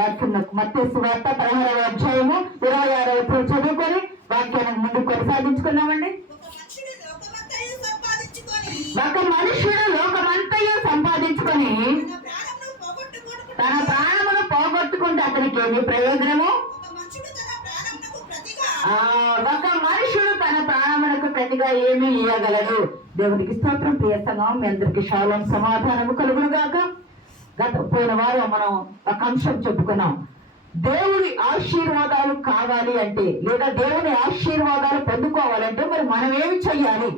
వాక్యం మత్తయి సువార్త 16వ అధ్యాయము 26వ చదువుకొని వాక్యాన్ని ముందు కొనసాగించుకున్నామండి. ఒక మనుషుడు లోకమంతయు సంపాదించుకొని తన ప్రాణమును పోగొట్టుకుంటే అతనికి ఏమి ప్రయోజనము? ఒక మనుషుడు తన ప్రాణమునకు ప్రతిగా ఏమి ఇవ్వగలడు? దేవునికి స్తోత్రం. ప్రియ సంఘం, మీ అందరికి శాలం సమాధానము కలుగును గాక. పోయిన వారం మనం ఒక అంశం చెప్పుకున్నాం. దేవుని ఆశీర్వాదాలు కావాలి అంటే, లేదా దేవుని ఆశీర్వాదాలు పొందుకోవాలంటే మరి మనం ఏమి చెయ్యాలి?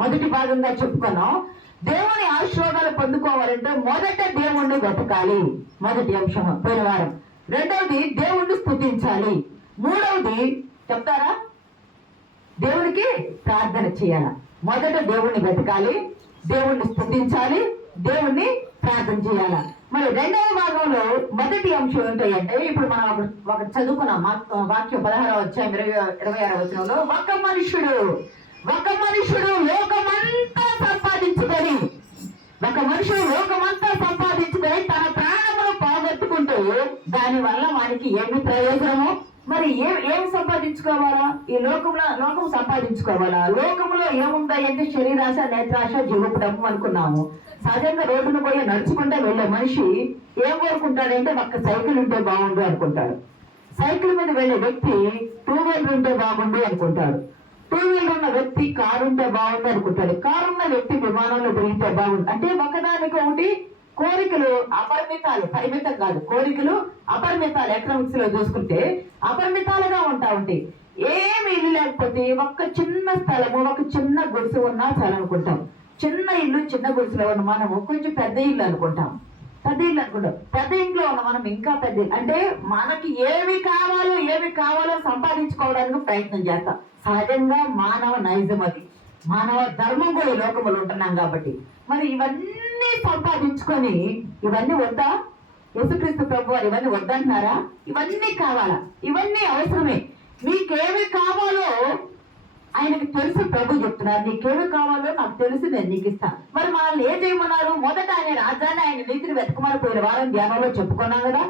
మొదటి భాగంగా చెప్పుకున్నాం. దేవుని ఆశీర్వాదాలు పొందుకోవాలంటే మొదట దేవుణ్ణి వెతకాలి, మొదటి అంశం పోయిన వారం. రెండవది దేవుణ్ణి స్తుతించాలి. మూడవది చెప్తారా, దేవునికి ప్రార్థన చేయాలి. మొదట దేవుణ్ణి వెతకాలి, దేవుణ్ణి స్తుతించాలి, దేవుణ్ణి ప్రార్థన చేయాలి. మరి రెండవ భాగంలో మొదటి అంశం ఏంటంటే, ఇప్పుడు మనం ఒక చదువుకున్నాం వాక్యం 16వ అధ్యాయం 26వ వచనంలో, ఒక మనుషుడు లోకమంతా సంపాదించుకొని తన ప్రాణమును పోగొట్టుకుంటూ దాని వల్ల వానికి ఏమి ప్రయోజనము? మరి ఏం సంపాదించుకోవాలా? ఈ లోకం సంపాదించుకోవాలా? లోకంలో ఏముంటాయి అంటే శరీరాశ, నేత్రాశ, జీవపుడము అనుకున్నాము. సహజంగా రోడ్డును పోయి నడుచుకుంటే వెళ్ళే మనిషి ఏం కోరుకుంటాడంటే ఒక్క సైకిల్ ఉంటే బాగుండు అనుకుంటాడు. సైకిల్ మీద వెళ్ళే వ్యక్తి 2 వీలర్ ఉంటే బాగుండు అనుకుంటాడు. 2 వీలర్ ఉన్న వ్యక్తి కారు ఉంటే బాగుండు అనుకుంటాడు. కారు ఉన్న వ్యక్తి విమానంలో తిరిగితే బాగుండు. అంటే ఒకదానికి ఒకటి కోరికలు అపరిమితాలు, పరిమితం కాదు, కోరికలు అపరిమితాలు. ఎకనామిక్స్ లో చూసుకుంటే అపరిమితాలుగా ఉంటాయి. ఏమి ఇల్లు లేకపోతే ఒక్క చిన్న స్థలము, ఒక చిన్న గుడిసె ఉన్నా చాలా అనుకుంటాం. చిన్న ఇల్లు, చిన్న గుడిసెలో ఉన్న మనము కొంచెం పెద్ద ఇల్లు అనుకుంటాం. పెద్ద ఇంట్లో ఉన్న మనం ఇంకా పెద్ద. అంటే మనకి ఏమి కావాలో సంపాదించుకోవడానికి ప్రయత్నం చేస్తాం. సహజంగా మానవ నైజం అది, మానవ ధర్మం కూడా ఈ లోకములు ఉంటున్నాం కాబట్టి. మరి ఇవన్నీ సంపాదించుకొని ఇవన్నీ వద్దా? యేసుక్రీస్తు ప్రభు వారు ఇవన్నీ వద్దంటున్నారా? ఇవన్నీ కావాలా? ఇవన్నీ అవసరమే. మీకేమి కావాలో ఆయనకు తెలుసు. ప్రభు చెప్తున్నారు, నీకేమి కావాలో నాకు తెలుసు, నేను నీకు ఇస్తాను. మరి మనల్ని ఏం చేయమన్నారు? మొదట ఆయన రాజ్యాన్ని, ఆయన నీతిని వెతకమని పోయిన వారం ధ్యానంలో చెప్పుకున్నాం కదా.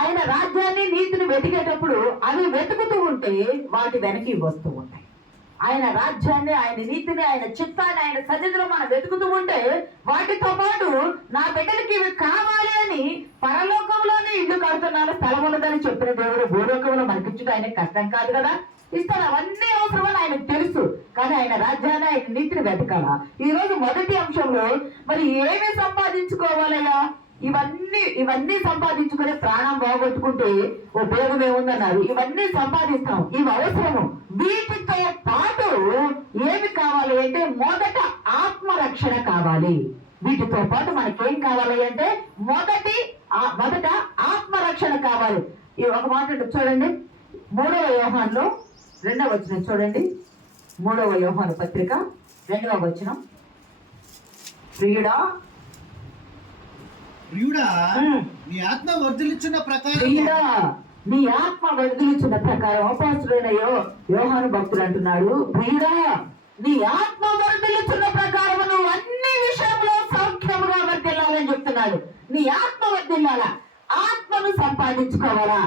ఆయన రాజ్యాన్ని, నీతిని వెతికేటప్పుడు అవి వెతుకుతూ ఉంటే వాటి వెనక్కి వస్తూ ఉంటాయి. ఆయన రాజ్యాన్ని, ఆయన నీతిని, ఆయన చిత్తాన్ని, ఆయన సన్నిధిలో మనం వెతుకుతూ ఉంటే వాటితో పాటు నా బిడ్డలకి ఇవి కావాలి అని పరలోకంలోనే ఇల్లు కడుతున్నాను, స్థలం ఉన్నదని చెప్పిన దేవుడు భూలోకంలో మనకిచ్చుట ఆయనకు కష్టం కాదు కదా. ఇస్తాను. అవన్నీ అవసరమని ఆయనకు తెలుసు. కానీ ఆయన రాజ్యాన్ని, ఆయన నీతిని వెతకాల. ఈ రోజు మొదటి అంశంలో మరి ఏమి సంపాదించుకోవాలయ్యా? ఇవన్నీ సంపాదించుకునే ప్రాణం బాగొట్టుకుంటే ఉపయోగం ఏముందన్నారు. ఇవన్నీ సంపాదిస్తాం, ఇవి అవసరము. వీటితో పాటు ఏమి కావాలి అంటే మొదట ఆత్మరక్షణ కావాలి. వీటితో పాటు మనకేం కావాలి అంటే మొదట ఆత్మరక్షణ కావాలి. ఒక మాట చూడండి, 3వ యోహానులో 2వ వచనం చూడండి. 3వ యోహాను పత్రిక 2వ వచనం. ప్రియుడా, నీ ఆత్మ వర్ధిల్లుచున్న ప్రకారం అపోస్తలుడైన యోహాను భక్తులు అంటున్నాడు, ప్రియుడా నీ ఆత్మ వర్ధిల్లుచున్న ప్రకారం నువ్వు అన్ని విషయంలో సౌఖ్యముగా వర్ధిల్లాలని చెప్తున్నాడు. నీ ఆత్మ వర్ధిల్లాలా? ఆత్మను సంపాదించుకోవాలా?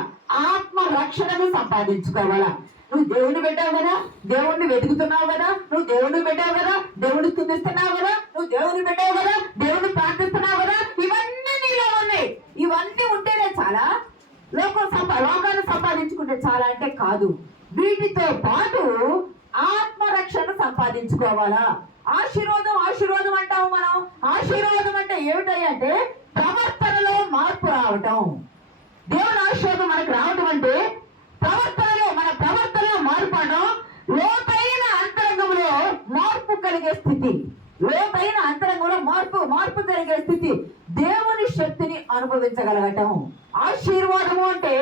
ఆత్మ రక్షణను సంపాదించుకోవాలా? నువ్వు దేవుని పెట్టావు కదా, దేవుణ్ణి వెతుకుతున్నావు కదా, నువ్వు దేవుని పెట్టావు కదా, దేవుని స్తుతిస్తున్నావు కదా, నువ్వు దేవుని పెట్టావు కదా, దేవుని ప్రార్థిస్తున్నావు కదా. ఇవన్నీ నీలో ఉన్నాయి. ఇవన్నీ ఉంటేనే చాలా? లోకాన్ని సంపాదించుకుంటే చాలా అంటే కాదు. వీటితో పాటు ఆత్మరక్షణ సంపాదించుకోవాలా? ఆశీర్వాదం అంటాము మనం. ఆశీర్వాదం అంటే ఏమిటంటే ప్రవర్తనలో మార్పు రావటం. దేవుని ఆశీర్వాదం మనకు రావటం అంటే మన ప్రవర్తనలో మార్పడం, లోతైన అంతరంగంలో మార్పు కలిగే స్థితి. లోతైన అంతరంగంలో మార్పు జరిగే స్థితి. దేవుని శక్తిని అనుభవించగలగటం. ఆశీర్వాదము అంటే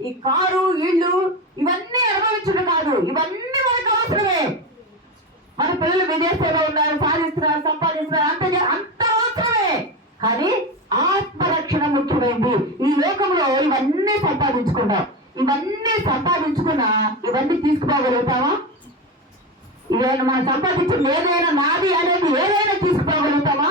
ఈ కారు, ఇళ్ళు ఇవన్నీ అనుభవించడం కాదు. ఇవన్నీ మనకు అవసరమే. మన పిల్లలు విదేశాల్లో ఉన్నారు, సాధిస్తున్నారు, సంపాదిస్తున్నారు, అంత అవసరమే. కానీ ఆత్మరక్షణ ముఖ్యమైంది. ఈ లోకంలో ఇవన్నీ సంపాదించుకున్నాం. ఇవన్నీ సంపాదించుకున్నా ఇవన్నీ తీసుకుపోగలుగుతామా? ఇవైనా మనం సంపాదించిన ఏదైనా నాది అనేది ఏదైనా తీసుకోగలుగుతామా?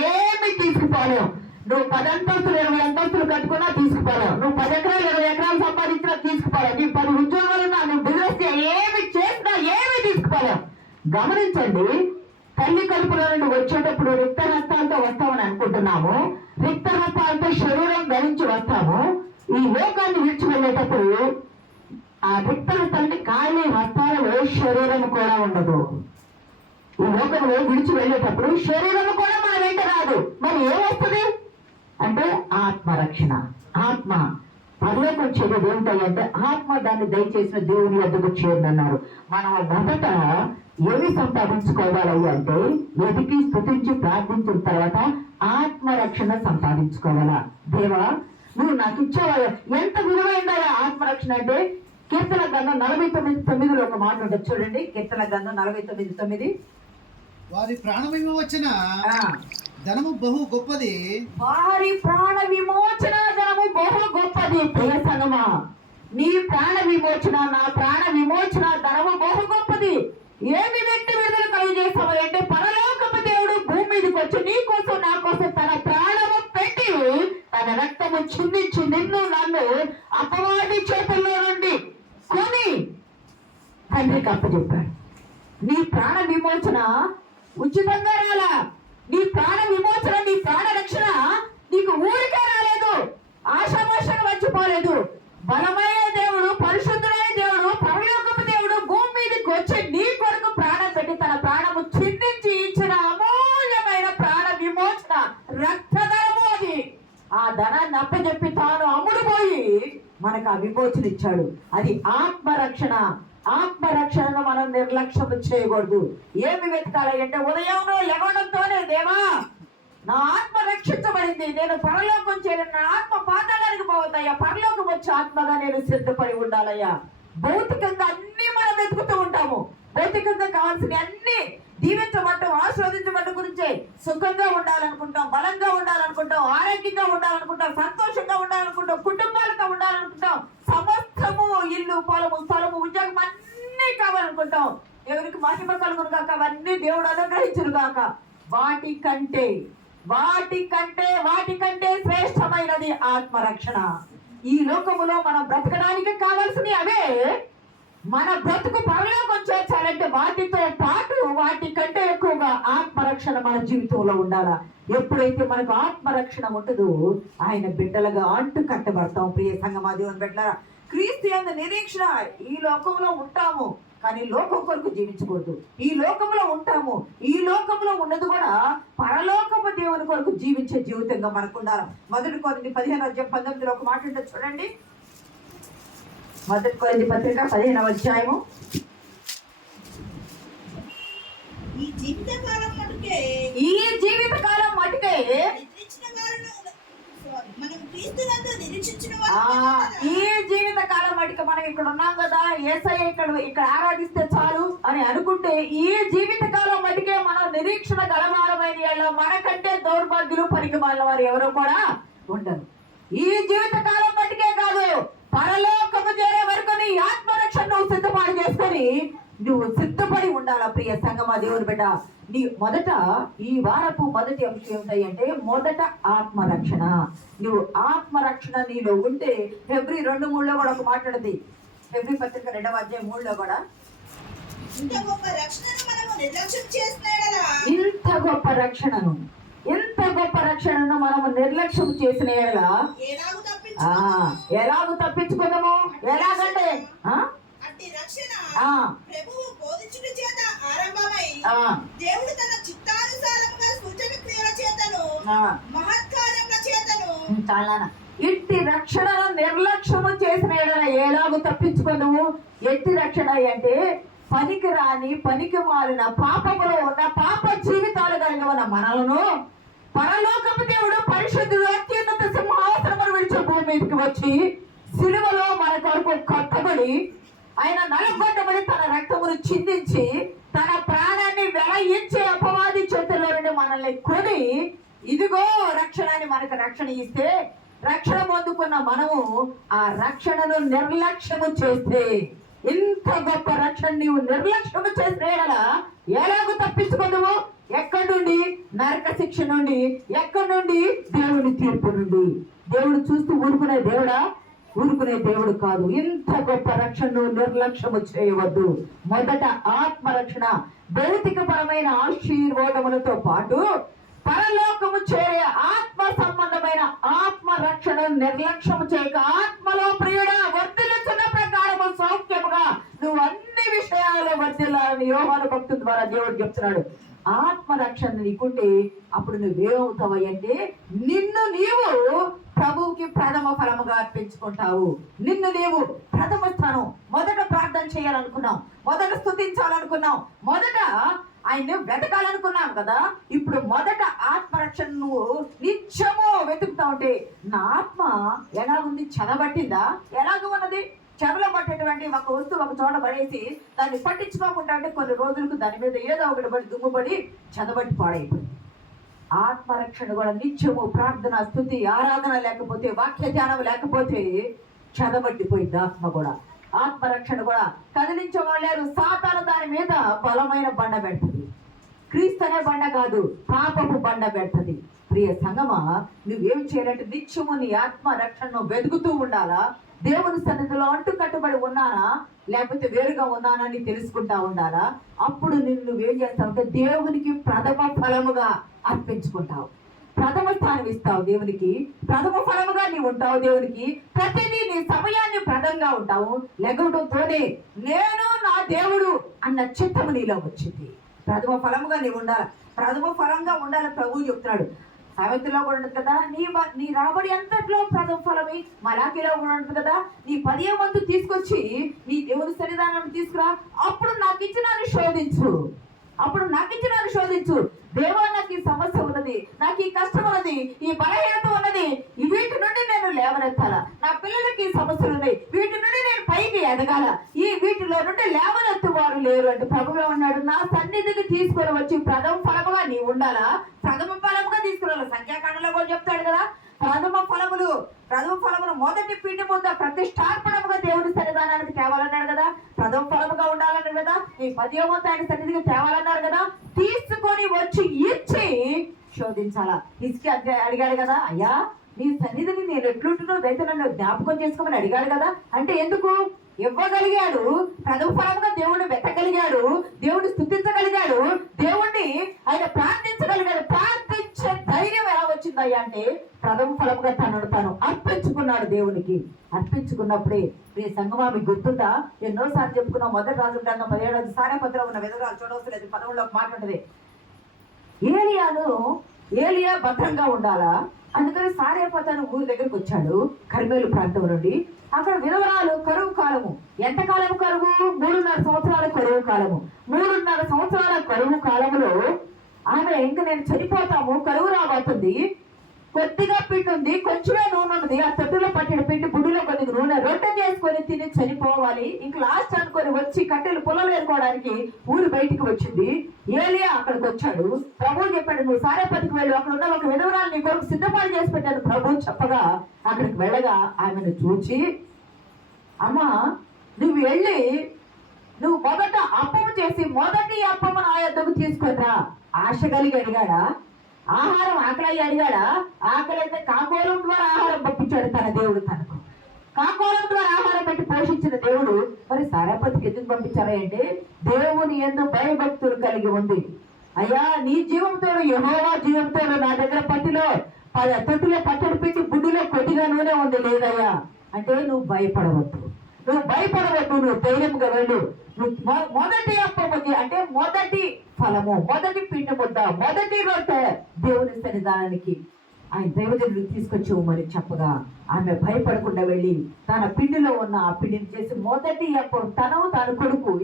ఏమి తీసుకుపోలేం. నువ్వు 10 అంతస్తులు 20 అంతస్తులు కట్టుకున్నా తీసుకుపోలేవు. నువ్వు 10 ఎకరాలు 20 ఎకరాలు సంపాదించినా తీసుకుపోలేవు. నీ 10 ఉద్యోగాలున్నా నువ్వు బిజినెస్ ఏమి చేసినా ఏమి తీసుకుపోలేవు. గమనించండి, తల్లి కడుపులో నుండి వచ్చేటప్పుడు రిక్త హస్తాలతో వస్తామని అనుకుంటున్నాము. రిక్త హస్తాలతో శరీరం ధరించి వస్తాము. ఈ లోకాన్ని విడిచి వెళ్ళేటప్పుడు ఆ రిక్త హస్తాలని ఖాళీ హస్తాలలో శరీరం కూడా ఉండదు. ఈ లోకంలో విడిచి వెళ్ళేటప్పుడు శరీరం కూడా మన వెంట రాదు. మరి ఏమొస్తుంది అంటే ఆత్మరక్షణ. ఆత్మ పరలోకం చేరేది ఏమిటంటే ఆత్మ దాన్ని దయచేసిన దేవుని వద్దకు చేరనన్నారు. మనం మొదట ఏమి సంపాదించుకోవాలి అంటే వెతికి స్తుతించి ప్రార్థించిన తర్వాత ఆత్మరక్షణ సంపాదించుకోవాలా. దేవా, నువ్వు నాకు ఇచ్చావా? ఎంత విలువైందా ఆత్మరక్షణ అంటే. కీర్తన గ్రంథం 49:9 ఒక మాట ఉంటుంది చూడండి. కీర్తన గ్రంథం 49:9. వారి ప్రాణ విమోచన ధనము బహు గొప్పది. వారి ప్రాణ విమోచన ధనము బహు గొప్పది. ప్రియ సంగమా, నీ ప్రాణ విమోచన, నా ప్రాణ విమోచన ధనము బహు గొప్పది. ఏమి వ్యక్తి విడుదల కలిగజేస్తావు అంటే పరలోకపు దేవుడు భూమి మీదకి వచ్చి నీ కోసం నా కోసం తన ప్రాణము పెట్టి తన రక్తము చిందించి నిన్ను నన్ను అపవాది చేతుల్లో నుండి కొని తండ్రికి అప్పచెప్పాడు. నీ ప్రాణ విమోచన ఉచితంగా రాలా. నీ ప్రాణ విమోచన, నీ ప్రాణ రక్షణ నీకు ఊరికే రాలేదు, ఆశామాషగా వచ్చిపోలేదు. బలమైన దేవుడు, పరిశుద్ధుడైన దేవుడు, పరలోకపు దేవుడు భూమి మీదకి వచ్చి నీ కొరకు ప్రాణం పెట్టి తన ప్రాణము చిందించి ఇచ్చిన అమూల్యమైన ప్రాణ విమోచన రక్తధనము అది. ఆ ధనాన్ని అప్పచెప్పి తాను అమ్ముడుపోయి మనకు ఆ విమోచన ఇచ్చాడు. అది ఆత్మరక్షణ. ఆత్మరక్షణను మనం నిర్లక్ష్యం చేయకూడదు. ఏమి వెతకాలి అంటే ఉదయంలో లేవడంతోనే దేవా నా ఆత్మ రక్షించబడింది, నేను పరలోకం చేరిన, నా ఆత్మ పాతాళానికి పోవద్దయ్యా, పరలోకం వచ్చి ఆత్మగా నేను సిద్ధపడి ఉండాలయ్యా. భౌతికంగా అన్ని మనం వెతుకుతూ ఉంటాము. భౌతికంగా కావాల్సిన అన్ని దీవించబడ్డం, ఆస్వాదించబడ్డం గురించే సుఖంగా ఉండాలనుకుంటాం, బలంగా ఉండాలనుకుంటాం, ఆరోగ్యంగా ఉండాలనుకుంటాం, సంతోషంగా ఉండాలనుకుంటాం, కుటుంబాలుగా ఉండాలనుకుంటాం, సమస్తము ఇల్లు, పొలము, స్థలము, ఉద్యోగం అన్ని కావాలనుకుంటాం. ఎవరికి మహిమ కలుగును కాక, అవన్నీ దేవుడు అనుగ్రహించును కాక. వాటికంటే శ్రేష్టమైనది ఆత్మరక్షణ. ఈ లోకములో మనం బ్రతకడానికి కావాల్సినవి అవే. మన బ్రతుకు పరలోకం చేర్చాలంటే వాటితో పాటు వాటికంటే ఎక్కువగా ఆత్మరక్షణ మన జీవితంలో ఉండాలా. ఎప్పుడైతే మనకు ఆత్మరక్షణ ఉంటుందో ఆయన బిడ్డలుగా అంటు కట్టబడతాం. ప్రియ సంగమా, దేవుని బిడ్డలారా, క్రీస్తు యందు నిరీక్షణ. ఈ లోకంలో ఉంటాము కానీ లోకం కొరకు జీవించకూడదు. ఈ లోకంలో ఉంటాము, ఈ లోకంలో ఉన్నది కూడా పరలోకపు దేవుని కొరకు జీవించే జీవితంగా మనకు ఉండాలి. 1 కొరింథీ 15:19 ఒక మాట ఉంటుంది చూడండి. 1 కొరింథీ పత్రిక 15వ అధ్యాయము. ఈ జీవిత కాలం మటుకే ఈ జీవిత కాలం మటుకు మనం ఇక్కడ ఉన్నాం కదా, యేసయ్య ఇక్కడ ఆరాధిస్తే చాలు అని అనుకుంటే ఈ జీవిత కాలం మటుకే మనం నిరీక్షణ గలవారమైన మనకంటే దౌర్భాగ్యులు పనికి మాలిన వారు ఎవరో కూడా ఉండరు. ఈ జీవిత కాలం మటుకే కాదు, పరలోకము చేరే వరకు నీ ఆత్మరక్షణ నువ్వు సిద్ధపాటు చేసుకొని నువ్వు సిద్ధపడి ఉండాలా. ప్రియ సంగమా, దేవుని బిడ్డ, నీ మొదట ఈ వారపు మొదటి అంశం ఏమిటాయి అంటే మొదట ఆత్మరక్షణ. నువ్వు ఆత్మరక్షణ నీలో ఉంటే ఫిబ్రవరి 2:3 కూడా ఒక మాట్లాడది. ఫిబ్రవరి పత్రిక 2వ అధ్యాయం 3 కూడా ఇంత గొప్ప రక్షణను మనము నిర్లక్ష్యం చేసిన ఎలాగూ తప్పించుకుందాము. ఎలాగంటే ప్రభువు బోధించుట చేత ఆరంభమై దేవుడు తన చిత్తానుసారముగా సూచన క్రియల చేతను మహత్కార్యముల చేతను ఇట్టి రక్షణను నిర్లక్ష్యము చేసిన ఎలాగూ తప్పించుకుందాము. ఎట్టి రక్షణ అంటే పనికి రాని, పనికి మాలిన, పాపములో ఉన్న, పాప జీవితాలు కలిగి ఉన్న మనలను పరలోకపు దేవుడు పరిశుద్ధుడు అత్యున్నత సింహాసనమును విడిచి భూమి మీదకి వచ్చి సిలువలో మన కొరకు కట్టబడి ఆయన నలుగొట్టబడి తన రక్తమును చిందించి తన ప్రాణాన్ని వెలయించే అపవాది చేతుల్లో నుండి మనల్ని కొని ఇదిగో రక్షణ అని మనకు రక్షణ ఇస్తే, రక్షణ పొందుకున్న మనము ఆ రక్షణను నిర్లక్ష్యము చేస్తే, ఇంత గొప్ప రక్షణ నీవు నిర్లక్ష్యము చేసిన ఎలాగూ తప్పించుకుందాము. ఎక్కడూ నుండి? నరక శిక్ష నుండి. ఎక్కడి నుండి? దేవుని తీర్పు నుండి. దేవుడు చూస్తూ ఊరుకునే దేవుడా? ఊరుకునే దేవుడు కాదు. ఇంత గొప్ప రక్షణను నిర్లక్ష్యము చేయవద్దు. మొదట ఆత్మరక్షణ, భౌతికపరమైన ఆశీర్వాదములతో పాటు పరలోకము చేరే ఆత్మ సంబంధమైన ఆత్మ రక్షణను నిర్లక్ష్యము చేయక, ఆత్మలో ప్రియుడా వర్ధిల్లుచున్న ప్రకారము సౌఖ్యముగా నువ్వు అన్ని విషయాల్లో వర్ధిల్లాలని యోహాను భక్తుల ద్వారా దేవుడు చెప్తున్నాడు. ఆత్మ రక్షణ నీకుంటే అప్పుడు నువ్వేమవుతావు అంటే నిన్ను నీవు ప్రభువుకి ప్రథమ ఫలముగా అర్పించుకుంటావు. నిన్ను నీవు ప్రథమ స్థానం. మొదట ప్రార్థన చేయాలనుకున్నావు, మొదట స్తుతించాలనుకున్నావు, మొదట ఆయన్ని వెతకాలనుకున్నావు కదా. ఇప్పుడు మొదట ఆత్మరక్షణ నువ్వు నిత్యము వెతుకుతా ఉంటే, నా ఆత్మ ఎలాగుంది? చెదబట్టిందా? ఎలాగ ఉన్నది? చెదలో పట్టేటువంటి ఒక వస్తువు ఒక చోట పడేసి దాన్ని పట్టించుకోకుండా అంటే కొన్ని రోజులకు దాని మీద ఏదో ఒకటి పడి దుమ్ముపడి చెదబట్టి పాడైపోయింది. ఆత్మరక్షణ కూడా నిత్యము ప్రార్థన, స్తుతి, ఆరాధన లేకపోతే, వాక్య ధ్యానం లేకపోతే చెదబట్టిపోయింది ఆత్మ కూడా. ఆత్మరక్షణ కూడా కదిలించలేరు. సాతాను దాని మీద బలమైన బండ పెడుతుంది. క్రీస్తు అనే బండ కాదు, పాపపు బండ పెడుతుంది. ప్రియ సంగమా, నువ్వేం చేయాలంటే నిత్యము నీ ఆత్మ రక్షణను వెతుకుతూ ఉండాలా. దేవుని సన్నిధిలో అంటూ కట్టుబడి ఉన్నానా లేకపోతే వేరుగా ఉన్నానని తెలుసుకుంటా ఉండాలా. అప్పుడు నువ్వేం చేస్తావు? దేవునికి ప్రథమ ఫలముగా అర్పించుకుంటావు, ప్రథమ స్థానం ఇస్తావు దేవునికి, ప్రథమ ఫలముగా నీవు ఉంటావు దేవునికి. ప్రతిదీ నీ సమయాన్ని ప్రదంగా ఉంటావు. లెగవడంతోనే నేను నా దేవుడు అన్న చిత్తము నీలో వచ్చింది. ప్రథమ ఫలముగా నీవు ఉండాలి, ప్రథమ ఫలంగా ఉండాలని ప్రభువు చెప్తున్నాడు. సామెతలో కూడా ఉండదు కదా, నీ రాబడి అంతట్లో ప్రథమ ఫలమే. మలాకిలో కూడా ఉండదు కదా, నీ 10వ వంతు తీసుకొచ్చి నీ దేవుని సన్నిధానం తీసుకురా. అప్పుడు నాకు ఇచ్చినాన్ని శోధించు, అప్పుడు నాకు ఇచ్చినాన్ని శోధించు. దేవా, నాకు ఈ సమస్య ఉన్నది, నాకు ఈ కష్టం ఉన్నది, ఈ బలహీనత ఉన్నది, వీటి నుండి నేను లేవనెత్తాలా. నా పిల్లలకి ఈ సమస్యలు ఉన్నాయి, వీటి నుండి నేను పైకి ఎదగాల. వీటిలో నుండి లేవనెత్తు వారు లేరు అంటే ప్రభువే ఉన్నాడు. నా సన్నిధికి తీసుకొని వచ్చి ప్రథమ ఫలముగా నీవు ఉండాలా, ప్రథమ ఫలముగా తీసుకురావాలి. సంఖ్యాకాండంలో కూడా చెప్తాడు కదా, ప్రథమ ఫలమును మొదటి పిండి ముద్ద ప్రతిష్టార్పణముగా దేవుని సన్నిధానానికి తేవాలన్నాడు కదా. ప్రథమ ఫలముగా ఉండాలన్నాడు కదా. ఈ 10వ వంతు ఆయన సన్నిధికి తేవాలన్నారు కదా. తీసుకొని వచ్చి ఇచ్చి శోధించాలా. ఇసుకి అడిగాడు కదా, అయ్యా నీ సన్నిధిని నేను ఎట్లుంటున్నావు దయతో నన్ను జ్ఞాపకం చేసుకోమని అడిగాడు కదా. అంటే ఎందుకు ఇవ్వగలిగాడు? ప్రథమ ఫలముగా దేవుణ్ణి వెతగలిగాడు, దేవుడిని స్తుతించగలిగాడు, దేవుణ్ణి ఆయన ప్రార్థించగలిగాడు. ప్రార్థించే ధైర్యం ఎలా వచ్చిందయ్యా అంటే ప్రథమ ఫలముగా తాను అర్పించుకున్నాడు దేవునికి. అర్పించుకున్నప్పుడే మీ సంగమా మీకు గుర్తుందా? ఎన్నోసార్లు చెప్పుకున్నాం. మొదటి రాజు గ్రంథం 17వ సారెపత్రం ఉన్న విధవరాలు చూడవసలేదు, 11లో మాట ఉంటుంది. ఏలియా భద్రంగా ఉండాలా, అందుకని సారేపతను ఊరి దగ్గరికి వచ్చాడు కర్మేలు ప్రాంతం నుండి. అక్కడ విధవరాలు కరువు కాలము. ఎంత కాలము కరువు? 3.5 సంవత్సరాల కరువు కాలము. 3.5 సంవత్సరాల కరువు కాలములో ఆమె ఇంక నేను చనిపోతాము, కరువు రాబోతుంది, కొద్దిగా పిండి ఉంది, కొంచెమే నూనె ఉన్నది, ఆ తొట్టులో పట్టిన పిండి బుడ్డిలో కొద్దిగా నూనె రొట్టె చేసుకొని తిని చనిపోవాలి. ఇంక లాస్ట్ అనుకొని వచ్చి కట్టెలు పొలాలు ఏరుకోవడానికి ఊరు బయటికి వచ్చింది. ఏలియా అక్కడికి వచ్చాడు. ప్రభువు చెప్పాడు, నువ్వు సారేపతికి వెళ్ళు, అక్కడ ఉన్న ఒక విధవరాలు నీ కొరకు సిద్ధపాటు చేసి పెట్టాను ప్రభువు చెప్పగా అక్కడికి వెళ్ళగా ఆమెను చూచి, అమ్మా నువ్వు వెళ్ళి నువ్వు మొదట అప్పము చేసి మొదటి అప్పము నా యొద్దకు తీసుకురా. ఆశ కలిగి అడిగాడా? ఆహారం ఆకలి అడిగాడా? ఆకలి అయితే కాకోలం ద్వారా ఆహారం పంపించాడు తన దేవుడు తనకు. కాకోలం ద్వారా ఆహారం పెట్టి పోషించిన దేవుడు మరి సారేపతికి ఎందుకు పంపించారా అంటే దేవుని యందు భయభక్తులు కలిగి ఉంది. అయ్యా నీ జీవంతో యెహోవా జీవంతో నా దగ్గర తొట్టిలో పచ్చడి పెట్టి బుడ్డిలో కొద్దిగా నూనె ఉంది లేదయ్యా అంటే నువ్వు భయపడవద్దు, నువ్వు ధైర్యంగా వెళ్ళు. మొదటి అప్పముది అంటే మొదటి ఫలము, మొదటి పిండి ముద్ద, మొదటి రొట్టె దేవుని సన్నిధానానికి ఆయన దైవజనులు తీసుకొచ్చి మరి చెప్పగా ఆమె భయపడకుండా వెళ్ళి తన పిండిలో ఉన్న ఆ పిండిని చేసి మొదటి అప్పం తాను కొడుకు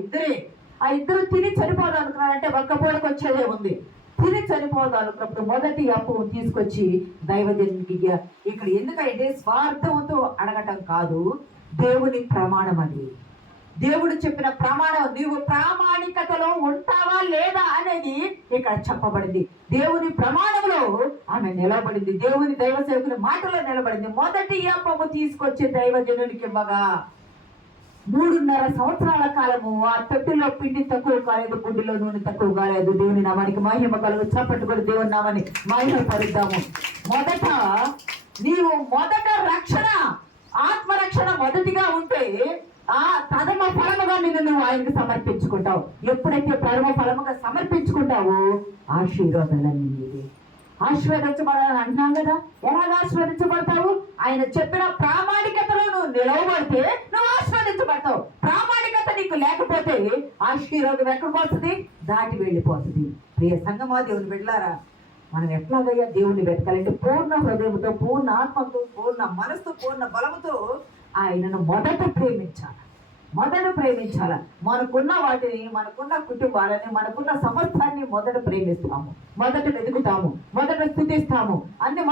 ఇద్దరు తిని చనిపోదాం అనుకున్నారంటే ఒక్క పూటకు వచ్చేదే ఉంది. తిని చనిపోదాం అనుకున్నప్పుడు మొదటి అప్పం తీసుకొచ్చి దైవజనునికి ఇక్కడ ఎందుకంటే స్వార్థంతో అడగటం కాదు, దేవుని ప్రమాణం అది. దేవుడు చెప్పిన ప్రమాణం, నీవు ప్రామాణికతలో ఉంటావా లేదా అనేది ఇక్కడ చెప్పబడింది. దేవుని ప్రమాణంలో ఆమె నిలబడింది, దేవుని దైవ సేవకుని మాటలో నిలబడింది. మొదటి అప్పము తీసుకొచ్చి దైవజనునికి ఇవ్వగా 3.5 సంవత్సరాల కాలము ఆ తొట్టిలో పిండి తక్కువ కాలేదు, గుడ్డిలో నూనె తక్కువ కాలేదు. దేవుని నామానికి మహిమ కలుగు. చప్పట్లు కూడా దేవుని నామాన్ని మహిమ పరుద్దాము. మొదట రక్షణ, ఆత్మరక్షణ మొదటిగా ఉంటే ఆ ప్రథమ ఫలముగా నువ్వు ఆయనకు సమర్పించుకుంటావు. ఎప్పుడైతే ప్రథమ ఫలముగా సమర్పించుకుంటావో ఆశీర్వాదాలన్నీ నీవే. ఆశీర్వదించబడాలని అంటున్నాం కదా, ఎలాగ ఆశీర్వదించబడతావు? ఆయన చెప్పిన ప్రామాణికతలో నువ్వు నిలవబడితే నువ్వు ఆశీర్వదించబడతావు. ప్రామాణికత నీకు లేకపోతే ఆశీర్వాదం ఎక్కడికి వస్తుంది? దాటి వెళ్ళిపోతుంది. ప్రియ సంగమా, దేవుని బిడ్డలారా, మనం ఎట్లాగయ్యా దేవుణ్ణి వెతకాలంటే పూర్ణ హృదయంతో, పూర్ణ ఆత్మతో, పూర్ణ మనసుతో, పూర్ణ బలముతో ఆయనను మొదట ప్రేమించాలి. మనకున్న వాటిని, మనకున్న కుటుంబాలని, మనకున్న సమస్తాన్ని మొదట ప్రేమిస్తాము, మొదట వెతుకుతాము, మొదట స్థుతిస్తాము. అన్ని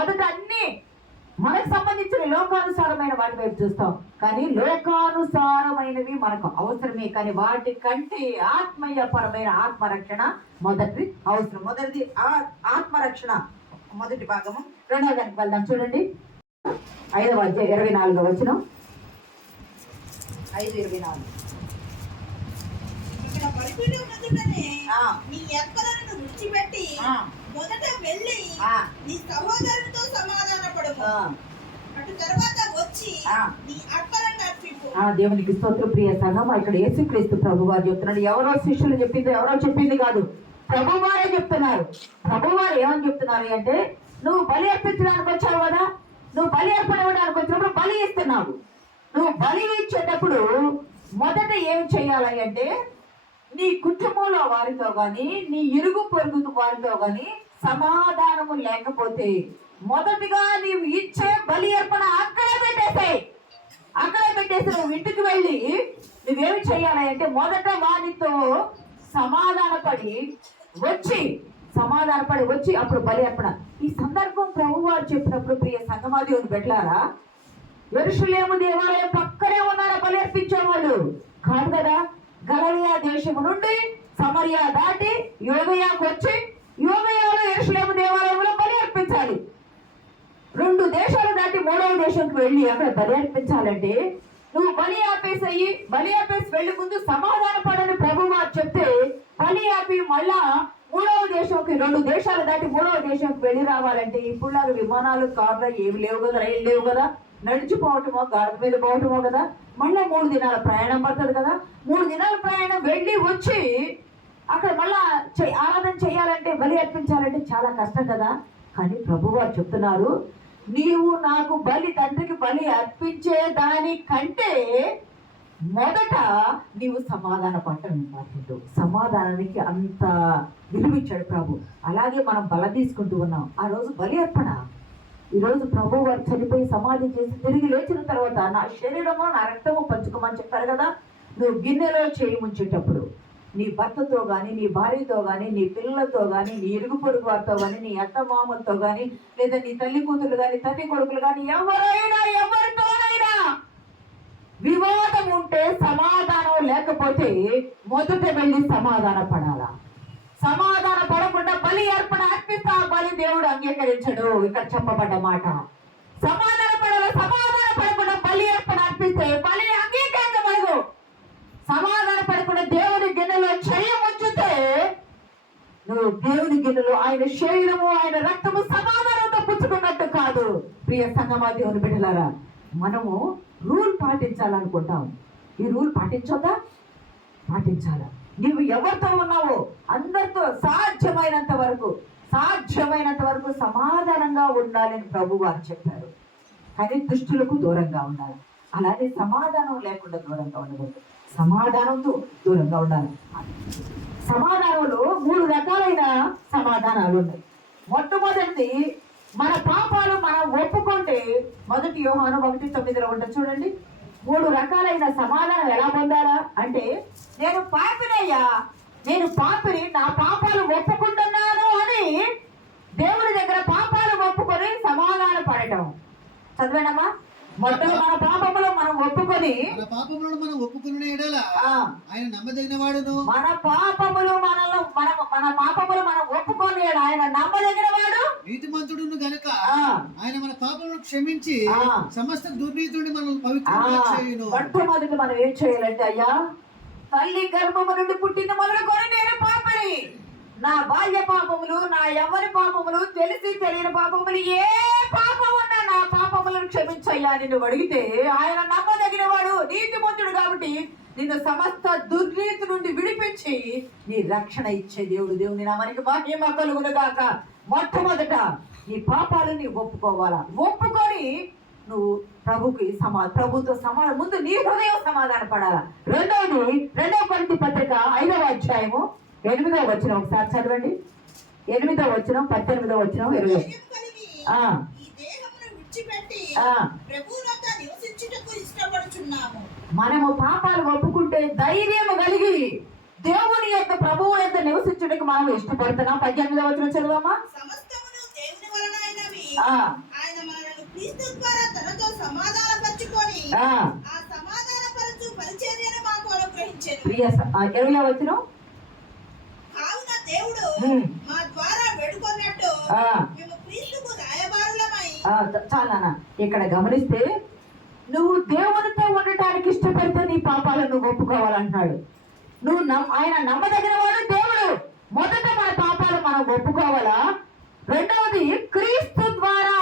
మనకు సంబంధించిన లోకానుసారమైన వాటి వైపు చూస్తాం. కానీ లోకానుసారమైనవి మనకు అవసరమే, కానీ వాటి కంటే ఆత్మీయపరమైన ఆత్మరక్షణ మొదటిది అవసరం. మొదటిది ఆత్మరక్షణ, మొదటి భాగము. రెండవ దానికి వెళ్దాం. చూడండి, 5వ అధ్యాయం 24వ వచనం. 5:24. ఇక్కడ పరిపీఠం ఉన్నదుంటనే నీ ఎక్కలను విడిచిపెట్టి మొదట వెళ్ళి నీ సహోదరునితో సమాధానపడము. అటు తర్వాత వచ్చి నీ అక్కలను అర్పింపు. దేవునికి స్తోత్రం. ప్రియ సంగమా, ఇక్కడ యేసుక్రీస్తు ప్రభువారు చెప్తున్నాడు. ఎవరో శిష్యులు చెప్పింది కాదు, ప్రభువారే చెప్తున్నారు. ప్రభువారు ఏమని చెప్తున్నారు అంటే, నువ్వు బలి అర్పించడానికి వచ్చావు కదా, నువ్వు బలి అర్పణ ఇవ్వడానికి వచ్చినప్పుడు బలి ఇస్తున్నావు. నువ్వు బలి ఇచ్చేటప్పుడు మొదట ఏం చేయాలి అంటే, నీ కుటుంబంలో వారితో కానీ, నీ ఇరుగు పొరుగు వారితో కానీ సమాధానము లేకపోతే మొదటిగా నీవు ఇచ్చే బలి అర్పణ అక్కడే పెట్టేసి నువ్వు ఇంటికి వెళ్ళి నువ్వేమి చేయాలి అంటే, మొదట వారితో సమాధానపడి వచ్చి అప్పుడు బలి అర్పణ. ఈ సందర్భం ప్రభువారు చెప్పినప్పుడు ప్రియ సంగమాదేవుని పెట్టారా, యెరూషలేము దేవాలయం పక్కనే ఉన్నారా బలి అర్పించేవాళ్ళు కాదు కదా. గలిలయ దేశము నుండి సమరియా దాటి యోదయాకు వచ్చి, యోదయాలో యెరూషలేము దేవాలయంలో బలి అర్పించాలి. 2 దేశాలు దాటి 3వ దేశంకి వెళ్ళి అక్కడ బలి అర్పించాలంటే నువ్వు బలి ఆపేసి వెళ్ళి ముందు సమాధాన పడని ప్రభువారు చెప్తే, బలి ఆపి మళ్ళా 3వ దేశంకి, 2 దేశాలు దాటి 3వ దేశంకి వెళ్ళి రావాలంటే ఇప్పుడు విమానాలు, కార్లు ఏమి లేవు కదా, రైలు లేవు కదా, నడిచిపోవటమో గాడి మీద పోవటమో కదా. మళ్ళీ 3 దినాల ప్రయాణం పడుతుంది కదా. 3 దినాల ప్రయాణం వెళ్ళి వచ్చి అక్కడ మళ్ళా ఆరాధన చేయాలంటే, బలి అర్పించాలంటే చాలా కష్టం కదా. కానీ ప్రభువారు చెప్తున్నారు, నీవు నాకు తండ్రికి బలి అర్పించే దానికంటే మొదట నీవు సమాధాన పట్టను. సమాధానానికి అంత విలువిచ్చాడు ప్రభు. అలాగే మనం బల తీసుకుంటూ ఉన్నాం. ఆ రోజు బలి అర్పణ. ఈరోజు ప్రభు వారు చనిపోయి సమాధి చేసి తిరిగి లేచిన తర్వాత నా శరీరము నా రక్తము పంచుకోమని చెప్పారు కదా. నువ్వు గిన్నెలో చేయి ముంచేటప్పుడు నీ భర్తతో కానీ, నీ భార్యతో కానీ, నీ పిల్లలతో కానీ, నీ ఇరుగు పొరుగు వారితో కానీ, నీ అత్త మామలతో కానీ, లేదా నీ తల్లి కూతురు కానీ, తండ్రి కొడుకులు కానీ, ఎవరితోనైనా వివాదం ఉంటే, సమాధానం లేకపోతే మొదట వెళ్ళి సమాధాన పడాలా. సమాధాన పడకుండా బలి అర్పణ అర్పిస్తా, బలి దేవుడు అంగీకరించడు. ఇక్కడ చెప్పబడ్డ మాట సమాధాన పడకుండా బలి అర్పణ అర్పిస్తే బలి అంగీకరించబడదు. సమాధాన పడకుండా దేవుని గిన్నెలో చేయముంచితే నువ్వు దేవుని గిన్నెలో ఆయన శరీరము, ఆయన రక్తము సమాధానంతో పుచ్చుకున్నట్టు కాదు. ప్రియ సంగమా, దేవుని బిడ్డలారా, మనము రూల్ పాటించాలనుకుంటాం. ఈ రూల్ పాటించొద్దా? పాటించాలా. నీవు ఎవరితో ఉన్నావో అందరితో సాధ్యమైనంత వరకు సమాధానంగా ఉండాలని ప్రభు వారు చెప్పారు. కానీ దుష్టులకు దూరంగా ఉండాలి. అలాగే సమాధానం లేకుండా దూరంగా ఉండకూడదు. సమాధానంతో దూరంగా ఉండాలి. సమాధానంలో 3 రకాలైన సమాధానాలు ఉన్నాయి. మొట్టమొదటిది, మన పాపాలు మనం ఒప్పుకుంటే, 1 యోహాను 1:9 ఉంటుంది చూడండి. 3 రకాలైన సమాధానం ఎలా పొందాలా అంటే, నేను పాపిని, నా పాపాలు ఒప్పుకుంటున్నాను అని దేవుని దగ్గర పాపాలు ఒప్పుకొని సమాధాన పడటం. చదివేనమ్మా. మొట్టమొదటి మన పాపములు మనం ఒప్పుకొని, ఆయన నమ్మదగిన వాడును. మన పాపములు మనం ఒప్పుకొని ఆయన నమ్మదగిన వాడు, నీతిమంతుడును గనుక ఆయన మన పాపములను క్షమించి ఆ. సమస్త దుర్నీతి నుండి మనల్ని పవిత్రంగా చేయును. మొట్టమొదటి మనం ఏం చేయాలంటే అయ్యా, తల్లి గర్భము నుండి పుట్టిన మొదలుకొని నేను పాపని, నా బాల్య పాపములు, నా యవ్వని పాపములు, తెలిసి తెలియని పాపములు, ఏ పాపం ఉన్నా నా పాపములను క్షమించయ్యా నిన్ను అడిగితే ఆయన నమ్మదగిన వాడు, నీతిమంతుడు కాబట్టి నిన్ను సమస్త దుర్నీతి నుండి విడిపించి నీ రక్షణ ఇచ్చే దేవుడు. దేవుని నామానికి మహిమ కలుగును గాక. మొట్టమొదట నీ పాపాలని ఒప్పుకోవాలా, ఒప్పుకొని నువ్వు ప్రభుతో ముందు నీ హృదయం సమాధాన పడాలా. రెండవ కొరింథీ పత్రిక 5వ అధ్యాయము 8వ వచనం ఒకసారి చదవండి. 8వ వచనం, 18వ వచనం, 20. ధైర్యం కలిగి ఈ దేహమును విడిచిపెట్టి ప్రభువునొద్ద నివసించుటకు ఇష్టపడుచున్నాము. మనము పాపాలు ఒప్పుకుంటే ధైర్యం కలిగి దేవుని యొక్క ప్రభువు యొక్క నివసించుటకు మనం ఇష్టపడుతున్నాం. 18వ వచనం చదువమ్మా. సమస్తమును దేవుని వలనైనవి, ఆ ఆయన మనల్ని క్రీస్తు ద్వారా తనతో సమాధానపరచుకొని ఆ ఆ సమాధానపరచు పరిచర్యను మాకు అనుగ్రహించెను. 20వ వచనం. కావున దేవుడు మా ద్వారా వేడుకొన్నట్టు ఆ మేము క్రీస్తుకు రాయబారులమై. చాలా ఇక్కడ గమనిస్తే, నువ్వు దేవునితో ఉండటానికి ఇష్టపడితే నీ పాపాలను నువ్వు ఒప్పుకోవాలంటున్నాడు. ఆయన నమ్మదగిన వాడు దేవుడు. మొదట మన పాపాలు మనం ఒప్పుకోవాలా. రెండవది, క్రీస్తు ద్వారా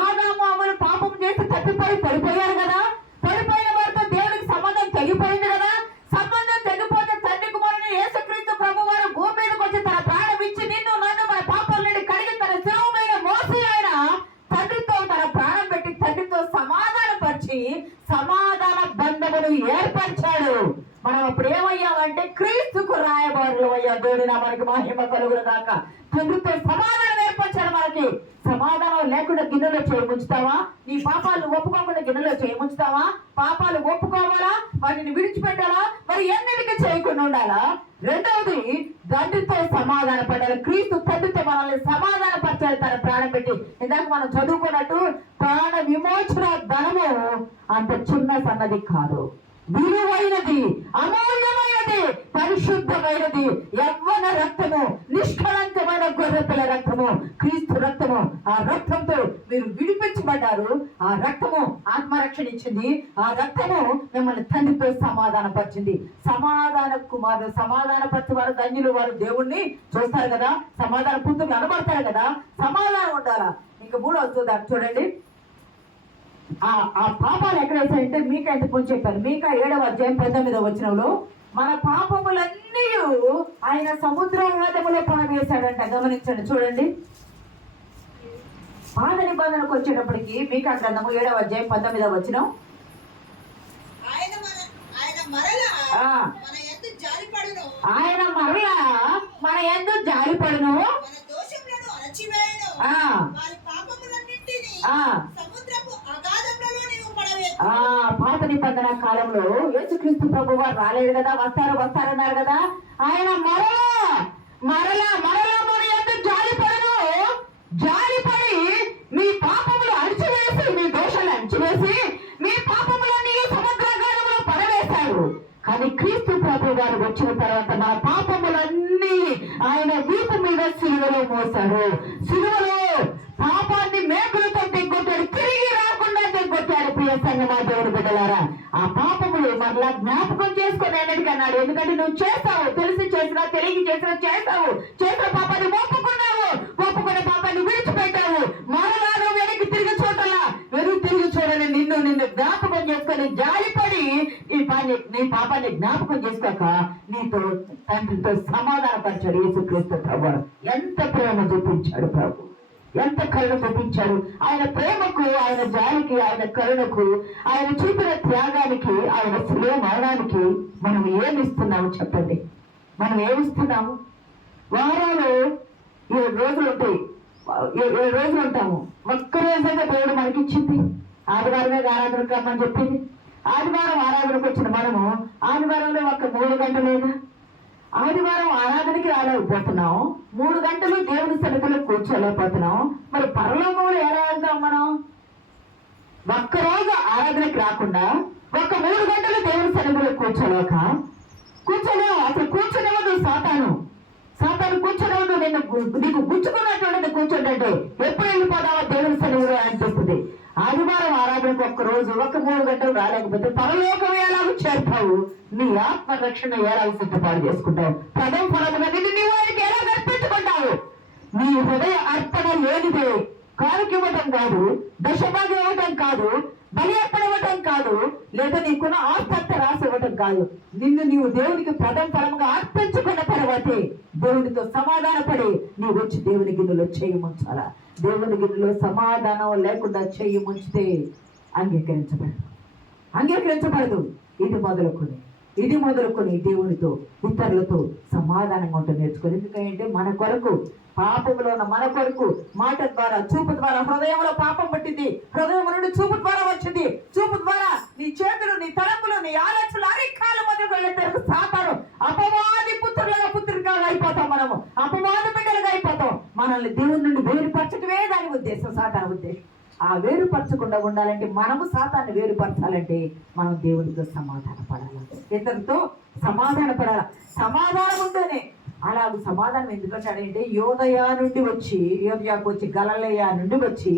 ఆదాము అవ్వలు పాపం చేసి తప్పిపోయి పడిపోయారు కదా, పడిపోయిన వారితో దేవుడికి సంబంధం తెగిపోయింది కదా. సంబంధం తెగిపోతే తండ్రి కుమారుని యేసుక్రీస్తు ప్రభు వారు భూమి మీదకి వచ్చి తన ప్రాణం ఇచ్చి నిన్ను నన్ను మన పాపాల నుండి కడిగి తన శిలువమైన మోసి ఆయన తండ్రితో తన ప్రాణం పెట్టి తండ్రితో సమాధానపరిచి సమాధాన బంధమును ఏర్పరిచాడు. మనం అప్పుడు ఏమయ్యామంటే క్రీస్తుకు రాయబారులు అయ్యా. దేవుని నామానికి మహిమ కలుగును గాక. తండ్రితో సమాధానం ఏర్పరిచాడు. మనకి సమాధానం లేకుండా గిన్నెలో చేయముంచుతావా? నీ పాపాలను ఒప్పుకోకుండా గిన్నెలో చేయముంచుతావా? పాపాలు ఒప్పుకోవాలా, వాటిని విడిచిపెట్టాలా, మరి ఎన్నిటికీ చేయకుండా ఉండాలా. రెండవది, తండ్రితో సమాధాన పడాలి. క్రీస్తు తండ్రితో మనల్ని సమాధాన పరచాలి తన ప్రాణం పెట్టి. ఇందాక మనం చదువుకున్నట్టు ప్రాణ విమోచన ధనము అంత చిన్న సన్నది కాదు, విలువైనది, అమూల్యమైనది, పరిశుద్ధమైనది, యవ్వన రక్తము, నిష్కళంకమైన గొర్రెపిల్ల రక్తము, క్రీస్తు రక్తము. ఆ రక్తంతో మీరు విడిపించబడ్డారు. ఆ రక్తము ఆత్మరక్షణ ఇచ్చింది. ఆ రక్తము మిమ్మల్ని తండ్రితో సమాధాన పరిచింది. సమాధాన కుమారుడు, సమాధాన పరిచే వారు ధన్యులు, వారు దేవుణ్ణి చూస్తారు కదా, సమాధాన పుత్రులు అనబడతారు కదా. సమాధానం ఉండాలా. ఇంకా 3వ చూడండి. ఆ పాపాలు ఎక్కడ వేసాయంటే మీకా ఎంత కొంచెం చెప్పారు. మీకా 7వ అధ్యాయం 19వ వచనంలో మన పాపములన్నీ ఆయన సముద్రవాదములో పడవేశాడంట. గమనించండి, చూడండి. పాత నిబంధనకు వచ్చేటప్పటికి మీకా గ్రంథము 7వ అధ్యాయం 19వ వచనం. ఆయన మరలా మన యందు జాలిపడును, ఆయన మరలా మన యందు జాలిపడును, మన దోషములను అణచివేయును, వారి పాపములన్నిటిని సముద్రపు అగాధములలో నీవు పడవేయు. పాత నిబంధన కాలంలో యేసుక్రీస్తు ప్రభు వారు రాలేదు కదా, వస్తారన్నారు కదా. ఆయన మరలా మన యందు జాలిపడును, జాలిపడి మీ పాపములు అణచివేసి, మీ దోషాలు అణచివేసి మీ పాపములన్నీ సముద్రగాధములో పడవేశాడు. కానీ క్రీస్తు ప్రభు గారు వచ్చిన తర్వాత మన పాపములన్నీ ఆయన వీపు మీద సిలువలో మోసాడు. సిలువలో పాపాన్ని మేకులతో తెగొట్టాడు, తిరిగి రాకుండా తెగొట్టాడు. ప్రియ సంగమా దేవుని బిడ్డలారా, ఆ పాపములు మరలా జ్ఞాపకం చేసుకొని అన్నాడు. ఎందుకంటే నువ్వు చేస్తావు, తెలిసి చేసినా తెలియకి చేసినా చేసిన పాపాన్ని ఒప్పుకున్న పాపాన్ని విడిచిపెట్టావు. మరలా నువ్వు వెనక్కి తిరిగి చూడాలి. నిన్ను జ్ఞాపకం చేసుకొని జాలిపడి నీ పాపాన్ని జ్ఞాపకం చేసుకోక నీతో తండ్రితో సమాధానపరిచాడు యేసుక్రీస్తు ప్రభు. ఎంత ప్రేమ చూపించాడు ప్రభు, ఎంత కరుణ చూపించాడు. ఆయన ప్రేమకు, ఆయన జాలికి, ఆయన కరుణకు, ఆయన చూపిన త్యాగానికి, ఆయన శిలువ మరణానికి మనం ఏమిస్తున్నాము చెప్పండి? మనం ఏమిస్తున్నాము? వారాలు 7 రోజులు ఉంటాయి, 7 రోజులు ఉంటాము. ఒక్కరోజుగా దేవుడు మనకి ఇచ్చింది. ఆదివారమే ఆరాధనకు రమ్మని చెప్పింది. ఆదివారం ఆరాధనకు వచ్చిన మనము ఆదివారంలో 3 గంటలేదా? ఆదివారం ఆరాధనకి రాలేకపోతున్నాం, 3 గంటలు దేవుని సన్నిధిలో కూర్చోలేకపోతున్నాం. మరి పరలోకంలో ఎలా వెళ్తాం మనం? ఒక్కరోజు ఆరాధనకి రాకుండా 3 గంటలు దేవుని సన్నిధిలో కూర్చోలేవు. అసలు కూర్చోలేవద్దు. సాతాను కూర్చోలేవద్దు. నీకు గుచ్చుకున్నటువంటిది కూర్చోండి. ఎప్పుడు వెళ్ళిపోదావా దేవుని సన్నిధిలో అనిపిస్తుంది. ఆదివారం ఆరాధనకు ఒక్క రోజు ఒక 3 గంటలు రాలేకపోతే పరలోకం ఎలాగో చేరుతావు, నీ ఆత్మ రక్షణ ఎలాగో సిద్ధపాటు చేసుకుంటావు, పదం ఫలముగా నిన్ను నీ వారికి ఎలా అర్పించుకుంటావు. నీ హృదయ అర్పణ లేనిదే కారుకివ్వటం కాదు, దశభాగం ఇవ్వటం కాదు, బలి అర్పణ ఇవ్వటం కాదు, లేదా నీకున్న ఆస్తి రాసి ఇవ్వటం కాదు. నిన్ను నీవు దేవునికి ప్రథమ ఫలముగా అర్పించుకున్న తర్వాతే దేవునితో సమాధానపడి నీవు వచ్చి దేవుని గిన్నెలో చేయి ముంచాలా. దేవుని గిన్నెలో సమాధానం లేకుండా చేయి ముంచితే అంగీకరించబడదు. ఇది మొదలుకొని దేవునితో ఇతరులతో సమాధానంగా ఉంటూ నేర్చుకోవాలి. ఎందుకంటే మన కొరకు, పాపంలో ఉన్న మన కొరకు మాట ద్వారా, చూపు ద్వారా, హృదయంలో పాపం పట్టింది, హృదయం నుండి చూపు ద్వారా వచ్చింది, చూపు ద్వారా నీ చేతులు, నీ తలంపులు, నీ ఆలోచనలు అరికాల మొదలు సాతాను అపవాది పుత్రులుగా అయిపోతాం. మనము అపవాది బిడ్డలుగా అయిపోతాం. మనల్ని దేవుని నుండి వేరుపరచటమే దాని ఉద్దేశం, సాతాను ఉద్దేశం. ఆ వేరుపరచకుండా ఉండాలంటే, మనము సాతాన్ని వేరుపరచాలంటే మనం దేవునితో సమాధాన పడాలి, ఇతరులతో సమాధాన పడాలి. సమాధానం ఉంటేనే అలాగ సమాధానం ఎందుకంటే యోదయాకు వచ్చి గలిలయ నుండి వచ్చి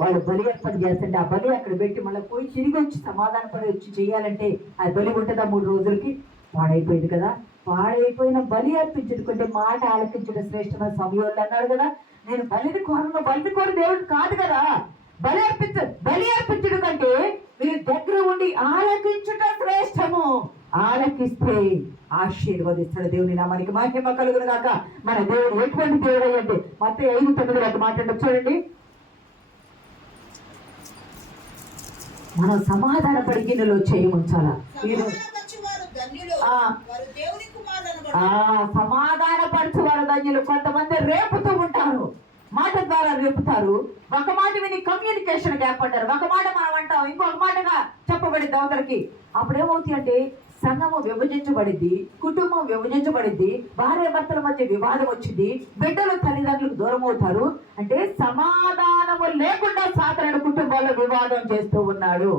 వాళ్ళు బలి అర్పణ చేస్తుంటే ఆ బలి అక్కడ పెట్టి మళ్ళీ పోయి తిరిగి వచ్చి సమాధాన పడి వచ్చి చేయాలంటే ఆ బలి ఉంటుందా 3 రోజులకి? పాడైపోయింది కదా. పాడైపోయిన బలి అర్పించుకుంటే మాట ఆలకించడం శ్రేష్టమైన సమయంలో అన్నాడు కదా. నేను బలిని కోరు దేవుడు కాదు కదా. బలి అర్పించడం కంటే మీరు దగ్గర ఉండి ఆలకించుట శ్రేష్టము. ఆలకిస్తే ఆశీర్వదిస్తాడు. దేవుని నామానికి మహిమ కలుగును గాక. మన దేవుడు ఎటువంటి దేవుడు అయ్యండి? మత్తయి 5:9 మాట్లాడడం చూడండి. మనం సమాధాన పడి గిన్నెలో చేయి ఉంచాలా. సమాధాన పరచువారు ధన్యులు. కొంతమంది రేపుతూ ఉంటారు, మాట ద్వారా రేపుతారు. ఒక మాట విని కమ్యూనికేషన్ ఏర్పడ్డారు, ఒక మాట మనం అంటాం, ఇంకొక మాటగా చెప్పబడింది అవతలకి. అప్పుడు ఏమవుతుంది అంటే సంఘము విభజించబడింది, కుటుంబం విభజించబడింది, భార్య భర్తల మధ్య వివాదం వచ్చింది, బిడ్డలు తల్లిదండ్రులకు దూరం అవుతారు. అంటే సమాధానము లేకుండా సాతానుడు కుటుంబాల్లో వివాదం చేస్తూ ఉన్నాడు.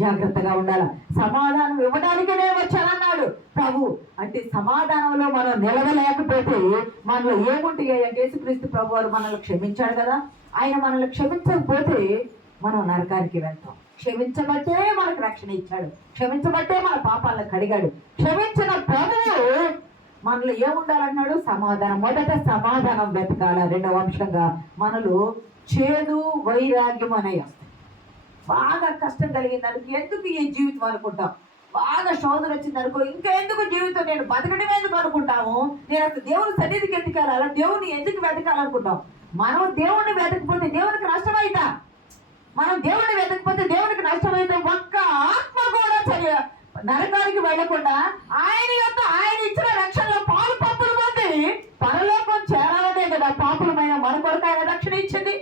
జాగ్రత్తగా ఉండాలి. సమాధానం ఇవ్వడానికే నేను వచ్చానన్నాడు ప్రభు. అంటే సమాధానంలో మనం నిలవలేకపోతే మనలో ఏముంటాయి అంటే, యేసుక్రీస్తు ప్రభు వారు మనల్ని క్షమించాడు కదా. ఆయన మనల్ని క్షమించకపోతే మనం నరకానికి వెళ్తాం. క్షమించబట్టే మనకు రక్షణ ఇచ్చాడు, క్షమించబట్టే మన పాపాలను కడిగాడు. క్షమించిన ప్రభువు మనలో ఏముండాలన్నాడు? సమాధానం. మొదట సమాధానం వెతకాల. రెండవ అంశంగా మనలో చేదు వైరాగ్యం అనే బాగా కష్టం కలిగిందనుకో, ఎందుకు ఈ జీవితం అనుకుంటాం. బాగా శోధన వచ్చింది అనుకో, ఇంకా ఎందుకు జీవితం, నేను బతకడం ఎందుకు అనుకుంటాము. నేను అసలు దేవుని సన్నిధికి ఎందుకు వెళ్ళాలా, దేవుని ఎందుకు వెతకాలనుకుంటాం. మనం దేవుణ్ణి వెతకపోతే దేవునికి నష్టమైతా. మనం దేవుణ్ణి వెతకపోతే దేవునికి నష్టమైతే ఒక్క ఆత్మ కూడా నరకానికి వెళ్ళకుండా ఆయన ఇచ్చిన రక్షణలో పాలు పంపులు పొంది పరలోకం చేరాలనే కదా పాపులమైన మన కొరకు ఆయన రక్షణ ఇచ్చింది.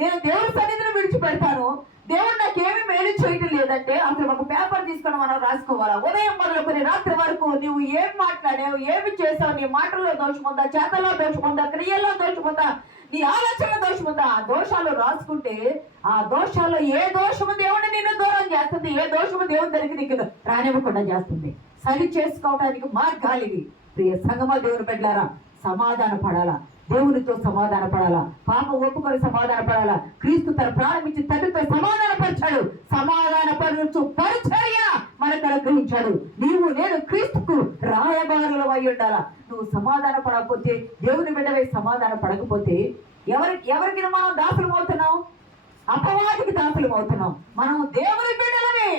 నేను దేవుని సన్నిధిని విడిచిపెడతాను, దేవుడు నాకేమి మేలు చేయడం లేదంటే అసలు ఒక పేపర్ తీసుకొని మనం రాసుకోవాలా. ఉదయం మొదలుకొని రాత్రి వరకు నువ్వు ఏం మాట్లాడావు, ఏమి చేసావు, నీ మాటల్లో దోషముందా, చేతల్లో దోషముందా, క్రియల్లో దోషముందా, నీ ఆలోచనలో దోషముందా, ఆ దోషాలు రాసుకుంటే ఆ దోషాల్లో ఏ దోషము దేవుడిని నిన్ను దూరం చేస్తుంది, ఏ దోషము దేవుని దగ్గరికి నీకు రానివ్వకుండా చేస్తుంది. సరి చేసుకోవడానికి మార్గాలు ఇవి. ప్రియ సంగమా దేవుని బిడ్డలారా, సమాధాన పడాలా, దేవునితో సమాధాన పడాలా, పాపం ఒప్పుకొని సమాధాన పడాలా. క్రీస్తు తన ప్రాణం ఇచ్చి తండ్రితో సమాధాన పరిచాడు. సమాధాన పరుచు పరిచర్య మనకు అనుగ్రహించాడు. నేను క్రీస్తుకు రాయబారులు అయి ఉండాలా. నువ్వు సమాధాన పడకపోతే, దేవుని బిడ్డవై సమాధాన పడకపోతే ఎవరికి మనం దాసులం అవుతున్నాం? అపవాదికి దాసులం అవుతున్నాం. మనం దేవుని బిడ్డలమే,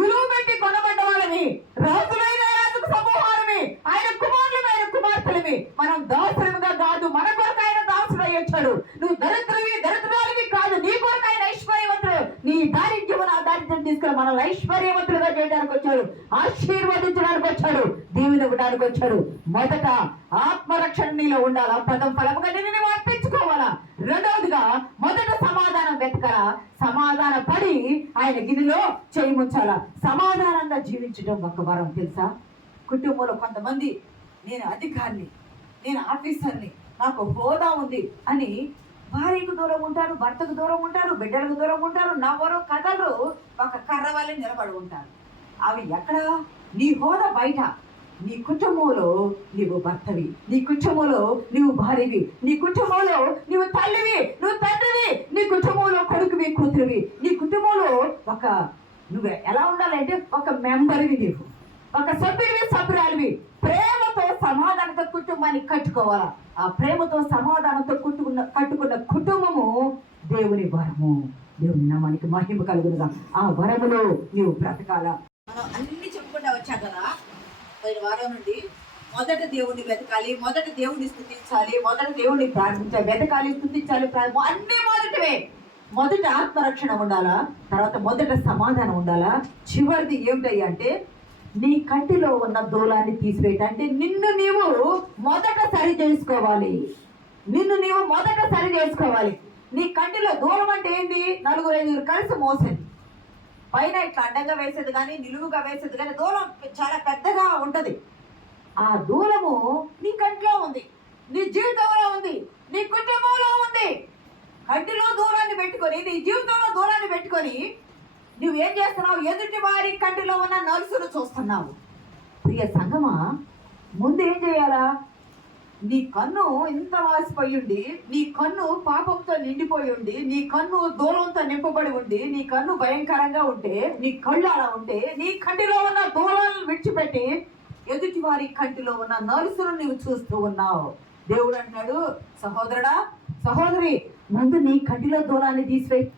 విలువ పెట్టి కొనబడ్డ వాళ్ళని, రాజులైన సమూహాలమే, ఆయన కుమారులమే, ఆయన కుమార్తెలమే. మనం దాసులుగా కాదు, మన కొరకు ఆయన దాసుడు అయ్యొచ్చాడు. నువ్వు దరిద్రాలివి కాదు, నీ కొరకు ఆయన ఐశ్వర్యవంతుడు. నీ దారిద్ర్యము నా దారిద్ర్యం తీసుకుని మనల్ని ఐశ్వర్యవంతులుగా చేయడానికి వచ్చాడు, ఆశీర్వదించడానికి వచ్చాడు, దీవెన ఇవ్వడానికి వచ్చాడు. మొదట ఆత్మరక్షణ నీలో ఉండాలా, ప్రథమ ఫలముగా నిన్ను అర్పించుకోవాలా. రెండవదిగా మొదట సమాధానం వెతకాలా, సమాధాన పడి ఆయన గిన్నెలో చేయి ముంచాలా. సమాధానంగా జీవించడం ఒక వరం తెలుసా. కుటుంబంలో కొంతమంది నేను అధికారిని, నేను ఆఫీసర్ని, నాకు హోదా ఉంది అని భార్యకు దూరం ఉంటారు, భర్తకు దూరం ఉంటారు, బిడ్డలకు దూరం ఉంటారు, నవ్వరు, కథలు, ఒక కర్ర వల్ల నిలబడి ఉంటారు. అవి ఎక్కడ? నీ హోదా బయట, నీ కుటుంబంలో నీవు భర్తవి, నీ కుటుంబంలో నీవు భార్యవి, నీ కుటుంబంలో నీవు తల్లివి, నువ్వు తండ్రివి, నీ కుటుంబంలో కొడుకువి, కూతురువి, నీ కుటుంబంలో నువ్వు ఎలా ఉండాలంటే ఒక మెంబర్వి, నీవు ఒక సభ్యుడివి, సభ్యురాలివి. ప్రేమతో సమాధానంతో కుటుంబాన్ని కట్టుకోవాలా. ఆ ప్రేమతో సమాధానంతో కట్టుకున్న కుటుంబము దేవుని వరము. దేవుని నామానికి మహిమ కలుగునుగా. ఆ వరములో నీవు బ్రతకాలా. మనం అన్ని చెప్పుకుంటా వచ్చాం కదా పోయిన వారం నుండి. మొదట దేవుణ్ణి వెతకాలి, మొదట దేవుణ్ణి స్తుతించాలి, మొదట దేవుణ్ణి ప్రార్థించాలి, వెతకాలి, స్తుతించాలి. అన్ని మొదటివే. మొదట ఆత్మరక్షణ ఉండాలా, తర్వాత మొదట సమాధానం ఉండాలా, చివరిది ఏమిటయ్యా అంటే నీ కంటిలో ఉన్న దూలాన్ని తీసివేయటం. అంటే నిన్ను నీవు మొదట సరి చేసుకోవాలి. నిన్ను నీవు మొదట సరి చేసుకోవాలి. నీ కంటిలో దూలం అంటే ఏంటి? 4-5 కలిసి మోసేది, పైన ఇట్లా అడ్డంగా వేసేది కానీ నిలువుగా వేసేది కానీ దూలం చాలా పెద్దగా ఉంటది. ఆ దూలము నీ కంటిలో ఉంది, నీ జీవితంలో ఉంది, నీ కుటుంబంలో ఉంది. కంటిలో దూరాన్ని పెట్టుకొని, నీ జీవితంలో దూరాన్ని పెట్టుకొని నువ్వేం చేస్తున్నావు? ఎదుటి వారి కంటిలో ఉన్న నలుసును చూస్తున్నావు. ప్రియ సంగమా, ముందు ఏం చేయాలా? నీ కన్ను ఇంత వాసిపోయి ఉండి, నీ కన్ను పాపంతో నిండిపోయి ఉండి, నీ కన్ను దూలంతో నింపబడి ఉండి, నీ కన్ను భయంకరంగా ఉంటే, నీ కళ్ళు అలా ఉంటే, నీ కంటిలో ఉన్న దూలాలను విడిచిపెట్టి ఎదుటి వారి కంటిలో ఉన్న నలుసును నువ్వు చూస్తూ ఉన్నావు. దేవుడు అంటున్నాడు, సహోదరుడా, సహోదరి, ముందు నీ కంటిలో దూలాన్ని తీసివేయి.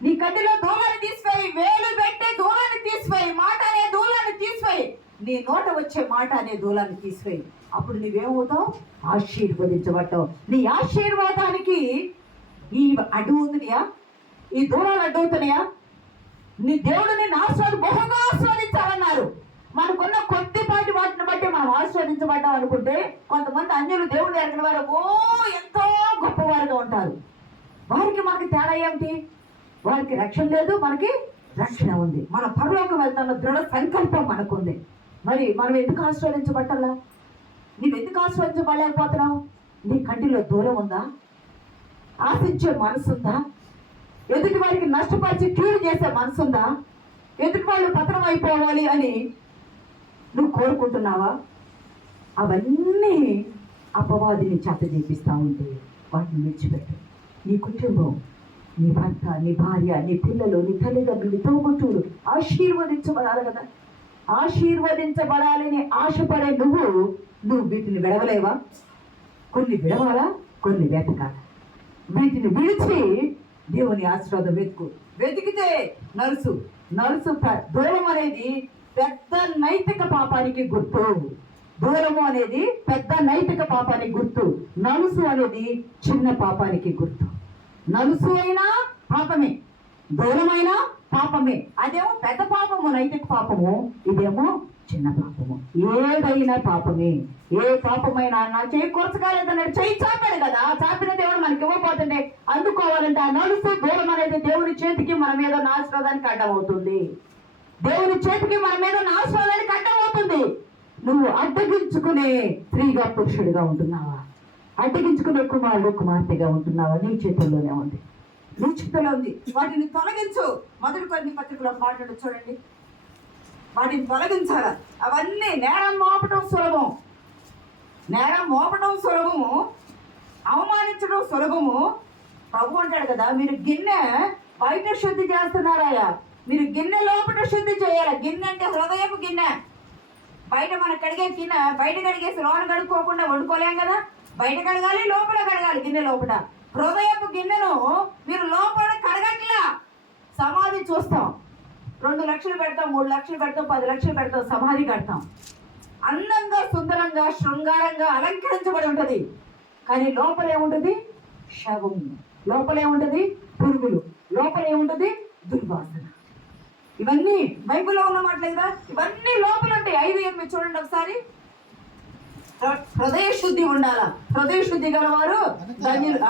నీ కంటిలో దూలాన్ని తీసివేయి, వేలు పెట్టి దూలాన్ని తీసివేయి, మాట అనే దూలాన్ని తీసివేయి, నీ నోట వచ్చే మాట అనే దూలాన్ని తీసివేయి. అప్పుడు నువ్వేమవుతావు? ఆశీర్వదించబడ్డావు. నీ ఆశీర్వాదానికి ఈ అడ్డు అవుతున్నాయా? ఈ దూరాలు అడ్డు అవుతున్నాయా? నీ దేవుడు నిన్ను బహుగా ఆస్వాదించాలన్నారు. మనకున్న కొద్దిపాటి వాటిని బట్టి మనం ఆస్వాదించబడ్డాం అనుకుంటే, కొంతమంది అన్యులు దేవుడు ఎరిగిన వారు ఎంతో గొప్పవారుగా ఉంటారు. వారికి మనకి తేడా ఏమిటి? వారికి రక్షణ లేదు, మనకి రక్షణ ఉంది. మన పరలోకం వెళ్తున్న దృఢ సంకల్పం మనకుంది. మరి మనం ఎందుకు ఆస్వాదించబట్టాలా? నువ్వు ఎందుకు ఆస్వాదించబడలేకపోతున్నావు? నీ కంటిలో దూరం ఉందా? ఆశించే మనసుందా? ఎదుటి వారికి నష్టపరిచి కీడు చేసే మనసుందా? ఎదుటి వాళ్ళు పతనం అయిపోవాలి అని నువ్వు కోరుకుంటున్నావా? అవన్నీ అపవాదిని చేత చేపిస్తూ ఉంటే వాటిని విడిచిపెట్టు. నీ కుటుంబం, నీ భర్త, నీ భార్య, నీ పిల్లలు, నీ తల్లిదండ్రులు, నీ తోబుట్టువులు ఆశీర్వదించబడాలి కదా. ఆశీర్వదించబడాలని ఆశపడే నువ్వు వీటిని విడవలేవా? కొన్ని విడవాలా, కొన్ని వెతకాలా. వీటిని విడిచి దేవుని ఆశీర్వాదం వెతికితే నలుసు దూరం అనేది పెద్ద నైతిక పాపానికి గుర్తు. దూరము అనేది పెద్ద నైతిక పాపానికి గుర్తు. నలుసు అనేది చిన్న పాపానికి గుర్తు. నలుసు అయినా పాపమే, దూరమైనా పాపమే. అదేమో పెద్ద పాపము, నైతిక పాపము. ఇదేమో చిన్న పాపము. ఏదైనా పాపమే. ఏ పాపమైనా నా చేయి కూర్చకాలేదన్నాడు, చేయి చాపాడు కదా. చాపిన దేవుడు మనకి ఇవ్వబోతుండే అందుకోవాలంటే ఆ నలుసు దూరం అనేది దేవుని చేతికి మన మీద ఆశీర్వాదానికి అడ్డమవుతుంది. దేవుని చేతికి మన మీద ఆశీర్వాదానికి అడ్డమవుతుంది. నువ్వు అడ్డగించుకునే స్త్రీగా, పురుషుడిగా ఉంటున్నావా? అడ్డగించుకునే కుమారుడు, కుమార్తెగా ఉంటున్నావా? నీ చేతుల్లోనే ఉంది, నీ చేతుల్లో ఉంది. వాటిని తొలగించు. మొదటి కొన్ని పత్రికలో మాట్లాడు చూడండి. వాటిని తొలగించాల. అవన్నీ నేరం మోపటం సులభం, అవమానించడం సులభము. ప్రభు అంటాడు కదా, మీరు గిన్నె బయట శుద్ధి చేస్తున్నారాయా, మీరు గిన్నె లోపల శుద్ధి చేయాలి. గిన్నె అంటే హృదయపు గిన్నె. బయట మనం కడిగే గిన్నె బయట కడిగేసి లోన కడుక్కోకుండా వండుకోలేం కదా. బయట కడగాలి, లోపల కడగాలి. గిన్నె లోపల హృదయపు గిన్నెను మీరు లోపల కడగట్లా. సమాధి చూస్తాం, 2 లక్షలు పెడతాం, 3 లక్షలు పెడతాం, 10 లక్షలు పెడతాం, సమాధి కడతాం. అందంగా, సుందరంగా, శృంగారంగా అలంకరించబడి ఉంటుంది. కానీ లోపల ఏముంటుంది? శవం. లోపల ఏముంటుంది? పురుగులు. లోపల ఏముంటుంది? దుర్వాసన. ఇవన్నీ బైబిల్లో ఉన్న మాటలే కదా. ఇవన్నీ లోపల ఉంటాయి. 5-8 చూడండి ఒకసారి. హృదయ శుద్ధి ఉండాలా. హృదయ శుద్ధి గలవారు ధన్యులు.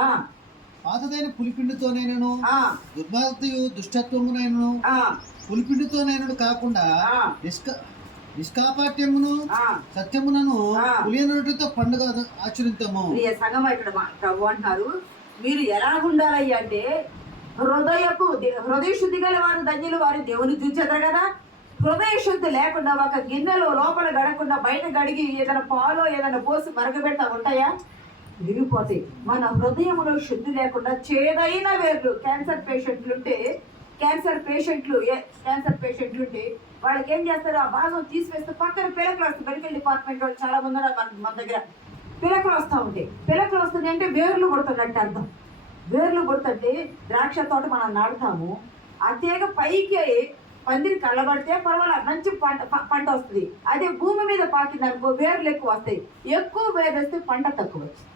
పాతదైన పులిపిండితోనైనను దుర్మార్గతయు దుష్టత్వమునైనను పులిపిండితోనైనను కాకుండా నిష్కాపాట్యమును సత్యమునను పులియనటితో పండుగ ఆచరిద్దాము. సంగమ ఇక్కడ ప్రభు అంటున్నారు, మీరు ఎలా ఉండాలి అంటే హృదయ శుద్ధి గల వారు ధన్యులు, వారు దేవుని చూచేద్దరు కదా. హృదయ శుద్ధి లేకుండా ఒక గిన్నెలో లోపల గడకుండా బయట గడిగి ఏదైనా పాలో ఏదైనా పోసి మరగబెడతా ఉంటాయా? విరిగిపోతాయి. మన హృదయంలో శుద్ధి లేకుండా చేదైన వేర్లు క్యాన్సర్ పేషెంట్లు ఉంటే వాళ్ళకి ఏం చేస్తారు, ఆ భాగం తీసివేస్తే పక్కన పిలకలు వస్తాయి. మెడికల్ డిపార్ట్మెంట్ వాళ్ళు చాలా మంది ఉన్నారు మన దగ్గర. పిలకలు వస్తూ ఉంటాయి. పిలకలు వస్తుంది అంటే వేర్లు కొడుతున్నట్టు అర్థం. వేర్లు కొడుతుంటే ద్రాక్ష తోట మనం నాటుతాము, ఆ తీగ పైకి పందిరి కళ్ళబడితే పర్వాలేదు, మంచి పంట వస్తుంది. అదే భూమి మీద పాకింది అనుకో వేర్లు ఎక్కువ వస్తాయి. ఎక్కువ వేర్లు వస్తే పంట తక్కువ వచ్చింది.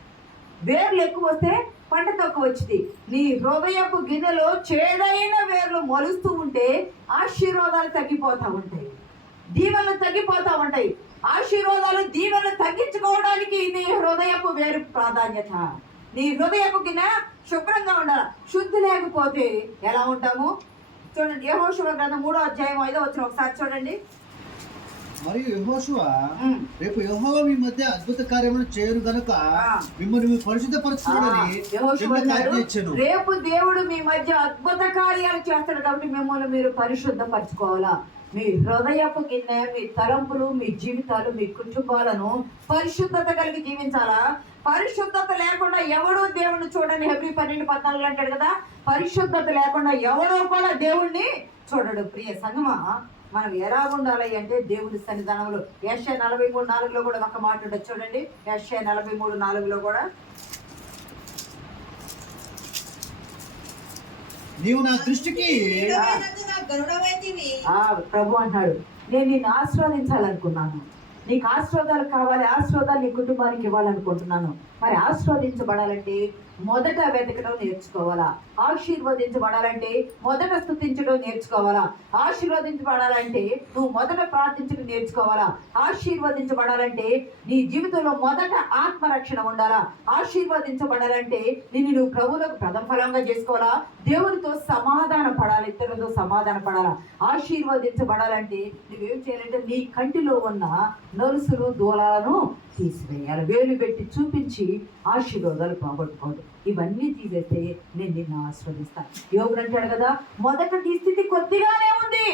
వేర్లు ఎక్కువ వస్తే పంట తక్కువ వచ్చింది. నీ హృదయపు గిన్నెలో చేదైన వేర్లు మొలుస్తూ ఉంటే ఆశీర్వాదాలు తగ్గిపోతూ ఉంటాయి, దీవెనలు తగ్గిపోతూ ఉంటాయి. ఆశీర్వాదాలు దీవెనలు తగ్గించుకోవడానికి నీ హృదయపు వేరు ప్రాధాన్యత. నీ హృదయపు గిన్నె శుభ్రంగా ఉండాలి. శుద్ధి లేకపోతే ఎలా ఉంటాము? చూడండి, యెహోషువ గ్రంథం 3వ అధ్యాయం 5వ వచనం ఒకసారి చూడండి. మరియు యెహోషువ, రేపు యెహోవా మీ మధ్య అద్భుత కార్యములు చేయను గనుక మిమ్మల్ని మీరు పరిశుద్ధపరచుకోవాలని ఇచ్చాను. రేపు దేవుడు మీ మధ్య అద్భుత కార్యాలు చేస్తాడు కాబట్టి మిమ్మల్ని మీరు పరిశుద్ధపరచుకోవాలా. మీ హృదయపు గిన్నె, మీ తలంపులు, మీ జీవితాలు, మీ కుటుంబాలను పరిశుద్ధత కలిగి జీవించాలా. పరిశుద్ధత లేకుండా ఎవడో దేవుణ్ణి చూడని హెబ్రీ 12:14 అంటాడు కదా. పరిశుద్ధత లేకుండా ఎవడో కూడా దేవుణ్ణి చూడడు. ప్రియ సంగమా, మనం ఎలా ఉండాలి అంటే దేవుని సన్నిధానంలో యెషయా 43:4 కూడా ఒక మాట ఉంటుంది చూడండి. యెషయా 43:4 కూడా, నీవు నా దృష్టికి ప్రభు అంటాడు, నేను నిన్ను ఆశీర్వదించాలనుకున్నాను. నీకు ఆశీర్వాదాలు కావాలి, ఆశీర్వాదాలు నీ కుటుంబానికి ఇవ్వాలనుకుంటున్నాను. మరి ఆశీర్వదించబడాలంటే మొదట వెతకడం నేర్చుకోవాలా. ఆశీర్వదించబడాలంటే మొదట స్తుతించడం నేర్చుకోవాలా. ఆశీర్వదించబడాలంటే నువ్వు మొదట ప్రార్థించడం నేర్చుకోవాలా. ఆశీర్వదించబడాలంటే నీ జీవితంలో మొదట ఆత్మరక్షణ ఉండాలా. ఆశీర్వదించబడాలంటే నువ్వు ప్రభువులకు ప్రథమ ఫలంగా చేసుకోవాలా. దేవునితో సమాధాన పడాలి, ఇతరులతో సమాధాన పడాలా. ఆశీర్వదించబడాలంటే నువ్వేం చేయాలంటే నీ కంటిలో ఉన్న నలుసులు దూలాలను తీసివేయాలి. వేలు పెట్టి చూపించి ఆశీర్వాదాలు పోగొట్టుకోండి. ఇవన్నీ తీసేస్తే నేను నిన్ను ఆశీర్వదిస్తాను. యోగుడు అంటాడు కదా, మొదట నీ స్థితి కొద్దిగానే ఉంది,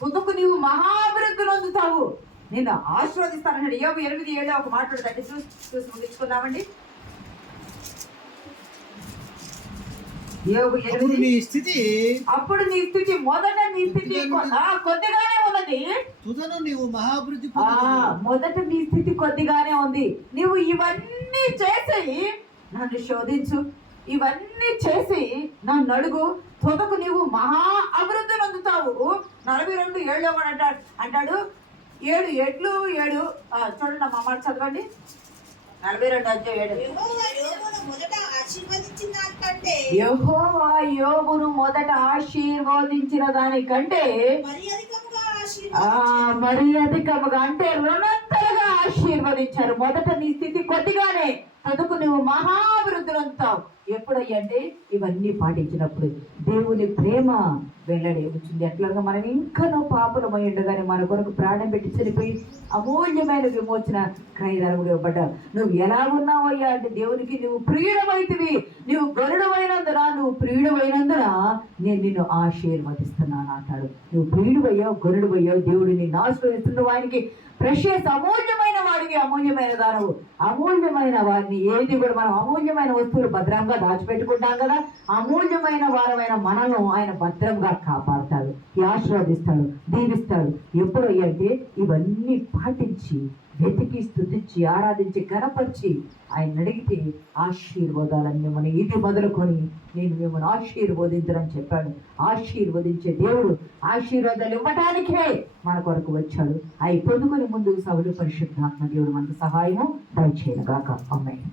తుదకు నీవు మహాభివృద్ధి పొందుతావు, నిన్ను ఆశీర్వదిస్తానన్నాడు. యోగు 8:7 ఒక మాట్లాడుతుంది, చూసి ముగించుకుందామండి. అప్పుడు నీ స్థితి మొదట నీ స్థితి కొద్దిగానే ఉన్నది, తుదను నీవు మహాభివృద్ధి. మొదట నీ స్థితి కొద్దిగానే ఉంది. నువ్వు ఇవన్నీ చేసి నన్ను శోధించు, ఇవన్నీ చేసి నన్ను అడుగు, తుదకు నీవు మహా అభివృద్ధి పొందుతావు. 42:7 అంటాడు 7 ఎడ్లు 7 చూడండి మా మాట చదవండి. 42:7 యెహోవా యోబును మొదట ఆశీర్వదించిన దానికంటే మరి అధికముగా అంటే రుణంతలుగా ఆశీర్వదించారు. మొదట నీ స్థితి కొద్దిగానే, అందుకు నువ్వు మహాభివృద్ధి పొందుతావు. ఎప్పుడయ్యంటే ఇవన్నీ పాటించినప్పుడు దేవుని ప్రేమ వెల్లడి వచ్చింది. ఎట్లాగా మనం ఇంకనో పాపులమై ఉండగానే మన కొరకు ప్రాణం పెట్టి చనిపోయి అమూల్యమైన విమోచన క్రయధనములు ఇవ్వబడ్డావు. నువ్వు ఎలా ఉన్నావయ్యా అంటే దేవునికి నువ్వు ప్రియుడమైతివి, నువ్వు గరుడమైనందున, నువ్వు ప్రియుడమైనందున నేను నిన్ను ఆశీర్వదిస్తున్నాను అంటాడు. నువ్వు ప్రియుడువయ్యావు, గరుడువయ్యావు, దేవుడు నిన్ను ఆశీర్వదిస్తున్నావు. ఆయనకి ప్రెషియస్ అమూల్యమైన వాడివి, అమూల్యమైన దానవు. అమూల్యమైన వారిని ఏది కూడా మనం అమూల్యమైన వస్తువులు భద్రంగా దాచిపెట్టుకుంటాం కదా, అమూల్యమైన వారమైన మనల్ని ఆయన భద్రంగా కాపాడతాడు, ఆశీర్వదిస్తాడు, దీవిస్తాడు. ఎప్పుడు అంటే ఇవన్నీ పాటించి వెతికి స్తుతించి ఆరాధించి గణపరిచి ఆయన అడిగితే ఆశీర్వాదాలన్నీ మనం ఇది మొదలుకొని నేను మిమ్మల్ని ఆశీర్వదించడని చెప్పాడు. ఆశీర్వదించే దేవుడు ఆశీర్వాదాలు ఇవ్వటానికే మన కొరకు వచ్చాడు. అవి పొందుకొని ముందుకు సభలు పరిశుద్ధాత్మ దేవుడు మనకు సహాయము దయచేయను గాక. ఆమేన్.